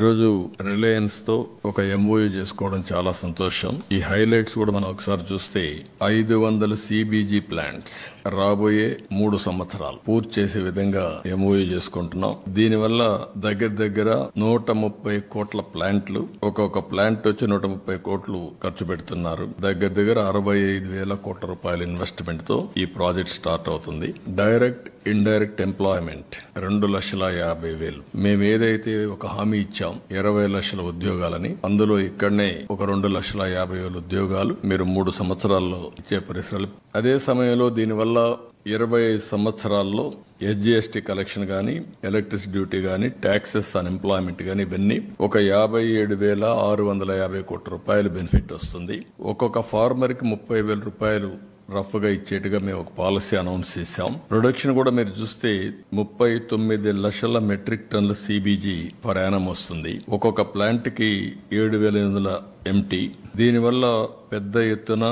ఈరోజు రిలయన్స్ తో ఒక ఎంఓయూ చేసుకోవడం చాలా సంతోషం. ఈ హైలైట్స్ కూడా మనం ఒకసారి చూస్తే 500 సిబిజీ ప్లాంట్స్ రాబోయే 3 సంవత్సరాలు పూర్తి చేసే విధంగా ఎంఓయూ చేసుకుంటున్నాం. దీనివల్ల దగ్గర 130 కోట్ల ప్లాంట్లు, ఒక్కొక్క ప్లాంట్ వచ్చి 130 కోట్లు ఖర్చు పెడుతున్నారు. దగ్గర 65,000 కోట్ల రూపాయల ఇన్వెస్ట్మెంట్ తో ఈ ప్రాజెక్ట్ స్టార్ట్ అవుతుంది. Direct indirect employment 2,50,000. మేము ఏదైతే ఒక హామీ ఇచ్చాం 20 లక్షల ఉద్యోగాలని, అందులో ఇక్కడనే ఒక 2,50,000 ఉద్యోగాలు మీరు 3 సంవత్సరాల్లో ఇచ్చే పరిశ్రమలు. అదే సమయంలో దీనివల్ల 25 సంవత్సరాల్లో ఎస్జీఎస్టీ కలెక్షన్ గానీ, ఎలక్ట్రిసిటీ డ్యూటీ గానీ, ట్యాక్సెస్ ఆన్ ఎంప్లాయ్మెంట్ గానీ ఇవన్నీ ఒక 57,650 కోట్ల రూపాయలు బెనిఫిట్ వస్తుంది. ఒక్కొక్క ఫార్మర్ కి 30,000 రూపాయలు రఫ్ గా ఇచ్చేట్టుగా మేము ఒక పాలసీ అనౌన్స్ చేశాం. ప్రొడక్షన్ కూడా మీరు చూస్తే 39 లక్షల మెట్రిక్ టన్నుల సిబిజీ పర్ యానం వస్తుంది. ఒక్కొక్క ప్లాంట్ కి 7,800 ఎంటీ. దీనివల్ల పెద్ద ఎత్తున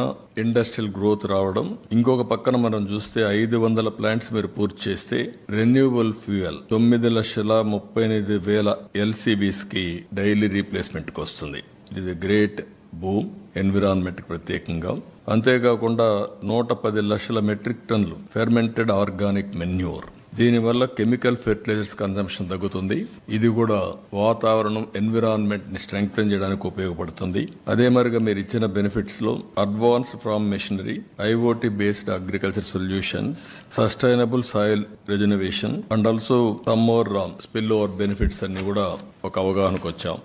ఇండస్ట్రియల్ గ్రోత్ రావడం. ఇంకొక పక్కన మనం చూస్తే 500 ప్లాంట్స్ మీరు పూర్తి చేస్తే రెన్యూవబుల్ ఫ్యూయల్ 9,38,000 ఎల్సీబీస్ కి డైలీ రీప్లేస్మెంట్ కి వస్తుంది. It is great boom environment కి ప్రత్యేకంగా. అంతేకాకుండా 110 లక్షల మెట్రిక్ టన్నులు ఫెర్మెంటెడ్ ఆర్గానిక్ మెన్యూర్. దీనివల్ల కెమికల్ ఫెర్టిలైజర్స్ కన్సంప్షన్ తగ్గుతుంది. ఇది కూడా వాతావరణం ఎన్విరాన్మెంట్ ని స్ట్రెంగ్తన్ చేయడానికి ఉపయోగపడుతుంది. అదే మరిగా మీరు ఇచ్చిన బెనిఫిట్స్ లో advanced farm machinery, IoT based agriculture solutions, sustainable soil regeneration and also some more spill over benefits అన్ని కూడా ఒక అవగాహనకు వచ్చాం.